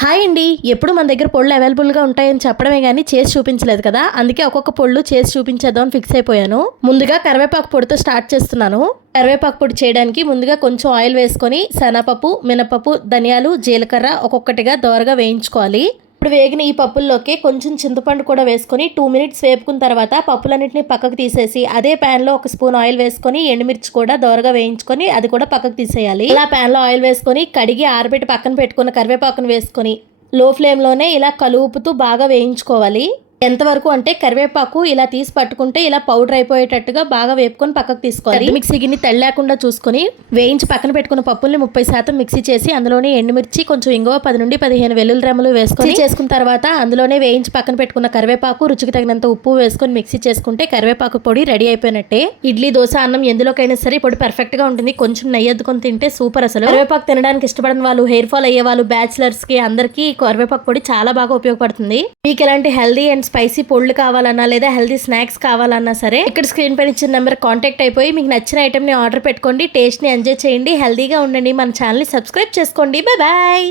Hi అండి. ఎప్పుడు మన దగ్గర పొళ్ళు అవైలబుల్గా ఉంటాయని చెప్పడమే కానీ చేసి చూపించలేదు కదా, అందుకే ఒక్కొక్క పొళ్ళు చేసి చూపించేద్దాం అని ఫిక్స్ అయిపోయాను. ముందుగా కరివేపాకు పొడితో స్టార్ట్ చేస్తున్నాను. కరివేపాకు పొడి చేయడానికి ముందుగా కొంచెం ఆయిల్ వేసుకొని శనగపప్పు, మినపప్పు, ధనియాలు, జీలకర్ర ఒక్కొక్కటిగా దోరగా వేయించుకోవాలి. ఇప్పుడు వేగిన ఈ పప్పుల్లోకి కొంచెం చింతపండు కూడా వేసుకొని 2 మినిట్స్ వేపుకున్న తర్వాత పప్పులన్నింటినీ పక్కకు తీసేసి అదే ప్యాన్లో 1 స్పూన్ ఆయిల్ వేసుకొని ఎండుమిర్చి కూడా దోరగా వేయించుకొని అది కూడా పక్కకు తీసేయాలి. ఇలా ప్యాన్లో ఆయిల్ వేసుకొని కడిగి ఆరబెట్టి పక్కన పెట్టుకున్న కరివేపాకును వేసుకొని లో ఫ్లేమ్లోనే ఇలా కలుపుతూ బాగా వేయించుకోవాలి. ఎంతవరకు అంటే కరివేపాకు ఇలా తీసి పట్టుకుంటే ఇలా పౌడర్ అయిపోయేటట్టుగా బాగా వేపుకొని పక్కకు తీసుకోవాలి. మిక్సీ గిన్నె తడి లేకుండా చూసుకొని వేయించి పక్కన పెట్టుకున్న పప్పుల్ని 30% మిక్సీ చేసి అందులోనే ఎండుమిర్చి, కొంచెం ఇంగువ, 10 నుండి 15 వెల్లుల్లి రెమ్మలు వేసుకొని చేసుకున్న తర్వాత అందులోనే వేయించి పక్కన పెట్టుకున్న కరివేపాకు, రుచికి తగినంత ఉప్పు వేసుకొని మిక్సీ చేసుకుంటే కరివేపాకు పొడి రెడీ అయిపోయినట్టే. ఇడ్లీ, దోశ, అన్నం ఎందులోకైనా సరే పొడి పర్ఫెక్ట్ గా ఉంటుంది. కొంచెం నెయ్యి అద్దుకొని తింటే సూపర్. అసలు కరివేపాకు తినడానికి ఇష్టపడిన వాళ్ళు, హెయిర్ ఫాల్ అయ్యే వాళ్ళు, బ్యాచిలర్స్ కి అందరికీ కరివేపాకు పొడి చాలా బాగా ఉపయోగపడుతుంది. మీకు ఎలాంటి హెల్దీ అండ్ స్పైసీ పొళ్ళు కావాలన్నా లేదా హెల్దీ స్నాక్స్ కావాలన్నా సరే ఇక్కడ స్క్రీన్ పైన ఇచ్చిన నెంబర్ కాంటాక్ట్ అయిపోయి మీకు నచ్చిన ఐటమ్ ని ఆర్డర్ పెట్టుకోండి. టేస్ట్ ని ఎంజాయ్ చేయండి, హెల్దీగా ఉండండి. మన ఛానల్ ని సబ్స్క్రైబ్ చేసుకోండి. Bye bye.